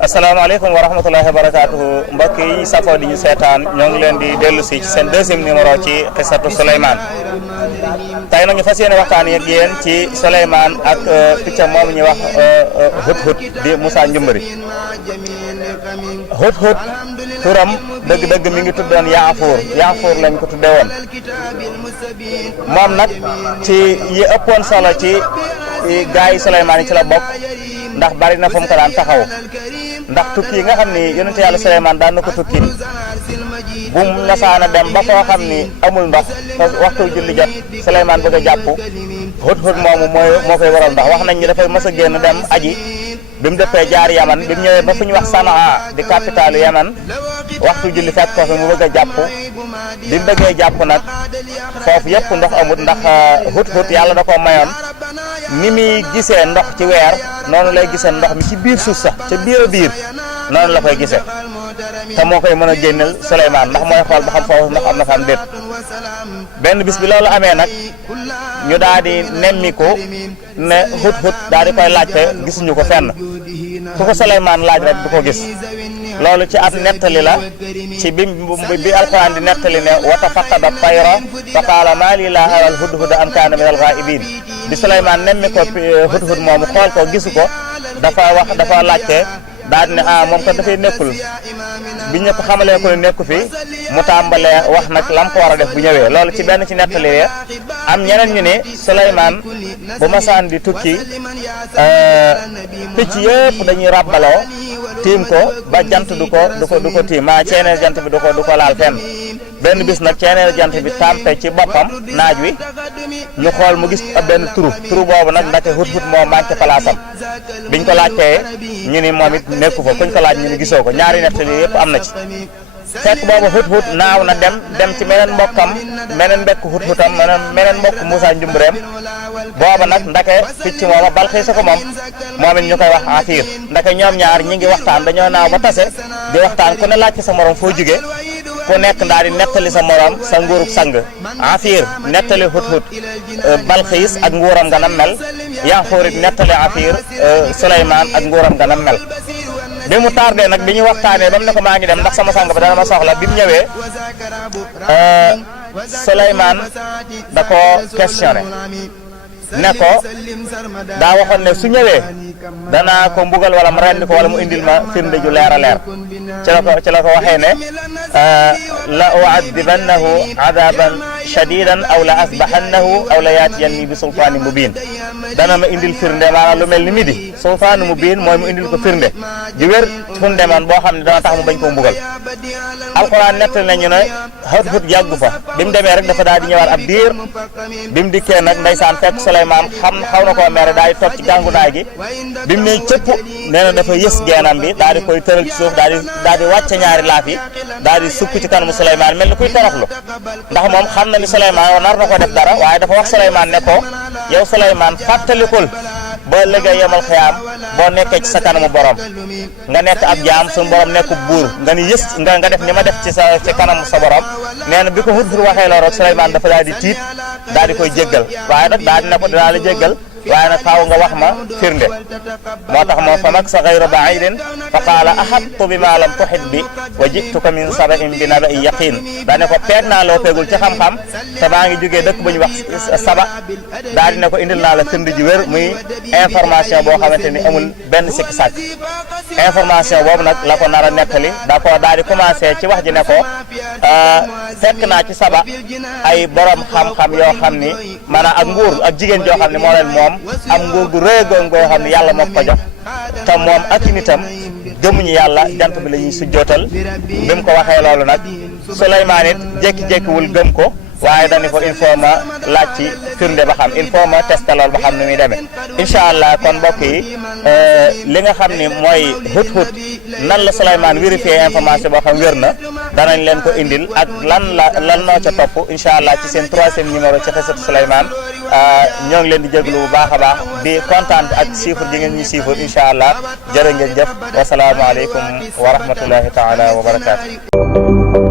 asalaamaaleykum wa rahmatullahi wa barakaatuhu mbokk yi safoo di ñu seetaan ñoo ngi leen di dellu si ci seen deuxième numéro ci xisatu Souleymane tey nag ñu fas yéene waxtaan ak yéen ci Souleymane ak picc moom ñuy wax hut-hut di Moussa Njumbury. hut-hut turam dëgg-dëgg mi ngi tuddoon Yaafuur lañ ko tuddee woon moom nag ci yi ëppoon solo ci gaa yi Souleymane yi ci la bokk ndax bari na fu mu ko daan taxaw ndax tukki yi nga xam ni yonent yàlla Souleymane daan na ko tukki bu mu nasaana dem ba foo xam ni amul ndox waxtu julli jot Souleymane bëgg a jàpp hut-hut moomu moo koy waral ndox wax nañ ni dafay mës a génn dem aji bi mu dëppee jaar Yaman bi mu ñëwee ba fu ñu wax Sanaa di capitalu Yaman waxtu julli fekk ko fi mu bëgg a jàpp bi mu bëggee jàpp nag foofu yëpp ndox amut ndax hut-hut yàlla da koo mayoon ni muy gisee ndox ci weer noonu lay gisee ndox mi ci biir suuf sax ca biir a biir noonu la koy gisee te moo koy mën a génneel Souleymane ndax mooy xool ba xam foofu ndox am na fa am déet benn bis bi loolu amee nag ñu daal di nemmiku ne hut-hut daal di koy laajte gisuñu ko fenn fu ko Souleymane laaj rek du ko gis loolu ci ab nettali la ci bi alquran di nettali ne wa tafaqada tayra fa qaala maa lii laa aral hudhuda am kaana min al-ghaa'ibiin bi Souleymane nemmi ko hut-hut moomu xool ko gisu ko dafa laajte daal di ne moom kat dafay nekkul bi ñu ko xamalee ko ne nekku fi mu tàmbalee wax nag lam ko war a def bu ñëwee loolu ci benn ci nettali am ñeneen ñu ne Souleymane bu masaan di tukki picc yëpp dañuy ràbbaloo tiim ko ba jant du ko tiim ceeneel jant bi du ko laal fenn benn bis nag ceeneel jant bi tàmpe ci boppam naaj wi ñu xool mu gis benn turu boobu nag ndake hut-hut moo manqué palaasam biñ ko laajtee ñu ni moom it nekku fa kuñ ko laaj ñu ni gisoo ko ñaari nettali yëpp am na ci fekk boobu hut-hut naaw na dem ci meneen mbokkam meneen mbokk hut-hutam meneen mbokk Moussa Njumbureem booba nag ndake picc mooma Balxiisa ko moom it ñu koy wax Afiir ndake ñoom ñaar ñi ngi waxtaan dañoo naaw ba tase di waxtaan ku ne laaj ci sa morom foo jóge ku nekk daal di nettali sa morom sa nguurug sang Afiir nettali hut-hut Balxiis ak nguuram nga nam mel Yaafuur it nettali Afiir Souleymane ak nguuram nga nam mel bi mu tardé nag bi ñu waxtaanee ba mu ne ko maa ngi dem ndax sama sang ba dana ma soxla bi mu ñëwee Souleymane da ko questionné ne ko daa waxoon ne su ñëwee danaa ko mbugal wala mu rendi ko wala mu indil ma firnde ju leer a leer ci la ko waxee ne la u'addibannahu adaban shadidan aw la asbahannahu aw la yaatiyanni bi sultaani mubin dana ma indil firnde maanaam lu mel ni midi sultaani mubin mooy mu indil ko firnde ji wér funde man boo xam ne dana tax mu bañ koo mbugal alquran nettali nañu ne hut-hut yàggu fa bi mu demee rek dafa daal di ñëwaat ab diir bi mu dikkee nag ndeysaan fekk Souleymane xaw na koo mere daal di toog ci gàngunaay gi bi mu ne cëpp nee na dafa yës geenam bi daal di koy tëral ci suuf daal di wàcce ñaari laaf yi daal di sukk ci kanamu Souleymane mel ni kuy toroxlu ndax moom xam na ni Souleymane nar na ko def dara waaye dafa wax Souleymane ne ko yow Souleymane fàttalikul ba liggéey yemal xiyaam boo nekkee ci sa kanamu borom nga nekk ab jaam suñu borom nekk buur nga ni yës nga def ni ma def ci kanamu sa borom nee na bi ko hut-hut waxee loolu rek Souleymane dafa daal di tiit daal di koy jéggal waaye nag daal di ne ko dinaa la jéggal waaye nag faaw nga wax ma firnde moo tax moom fa maksa gayra baidin fa qaala ahattu bi ma lam tuhit bi wa jituka min sabain bi nabain yaqin daane ko peeg naa loo peegul ci xam-xam te maa ngi jógee dëkk bu ñu wax saba daal di ne ko indil naa la firnde ji wér muy information boo xamante ni amul benn sikki sàkk information boobu nag la ko nar a nettali daal di commencé ci wax ji ne ko fekk naa ci saba ay borom xam-xam yoo xam ni maanaam ak nguur ak jigéen joo xam ne moo leen moom am nguur gu rëy goo xam ne yàlla moo ko jox te moom ak i nitam gëmuñu yàlla jant bi la ñuy sujjootal bi mu ko waxee loolu nag Souleymane it jékki-jékkiwul gëm ko waaye dañu ko il faut ma laaj ci firnde ba xam il faut ma testé lool ba xam ni muy demee incha allah kon mbokk yi li nga xam ni mooy hut-hut nan la Souleymane vérifier information boo xam wér na danañ leen ko indil ak lan noo ca topp incha allah ci seen 3e numéro ci xisatu Souleymane ñoo ngi leen di jéglu bu baax a baax di kontaan ak chiffre ji ngeen ñu chiffre incha allah jërë ngeen jëf wasalaamualeykum wa rahmatullahi taala wa barakaatu.